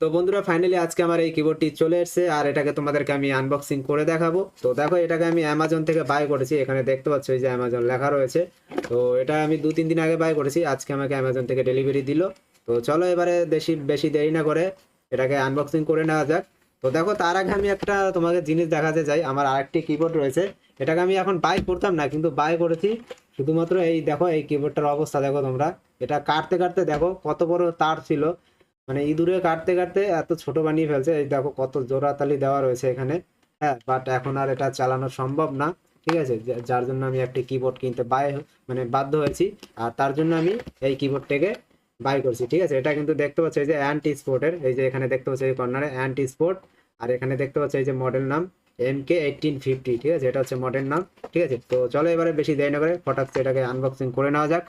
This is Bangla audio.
তো বন্ধুরা ফাইনালি আজকে আমার এই কিবোর্ডটি চলে এসেছে আর এটাকে তোমাদেরকে আমি আনবক্সিং করে দেখাবো। তো দেখো এটাকে আমি অ্যামাজন থেকে বাই করেছি, এখানে দেখতে পাচ্ছ এই যে অ্যামাজন লেখা রয়েছে। তো এটা আমি 2-3 দিন আগে বাই করেছি, আজকে আমাকে অ্যামাজন থেকে ডেলিভারি দিল। তো চলো এবারে বেশি বেশি দেরি না করে এটাকে আনবক্সিং করে নেওয়া যাক। তো দেখো তার আগে আমি একটা তোমাকে জিনিস দেখাতে চাই, আমার আরেকটি কিবোর্ড রয়েছে, এটাকে আমি এখন বাই করতাম না কিন্তু বাই করেছি শুধুমাত্র এই দেখো এই কিবোর্ডটার অবস্থা দেখো তোমরা। এটা কাটতে কাটতে দেখো কত বড় তার ছিল, মানে ইঁদুরে কাটতে কাটতে এত ছোট বানিয়ে ফেলছে। এই দেখো কত জোড়াতালি দেওয়া রয়েছে এখানে। হ্যাঁ, বাট এখন আর এটা চালানো সম্ভব না, ঠিক আছে, যার জন্য আমি একটি কিবোর্ড কিনতে মানে বাধ্য হয়েছি। আর তার জন্য আমি এই কিবোর্ডটাকে বাই করছি, ঠিক আছে। এটা কিন্তু দেখতে পাচ্ছ এই যে অ্যান্টি স্পোর্টের, এই যে এখানে দেখতে পাচ্ছ এই কর্নারে অ্যান্টি স্পোর্ট। আর এখানে দেখতে পাচ্ছ এই যে মডেল নাম MK1850, ঠিক আছে, এটা হচ্ছে মডেল নাম। ঠিক আছে, তো চলো এবারে বেশি দেরি না করে ফটাক এটাকে আনবক্সিং করে নেওয়া যাক।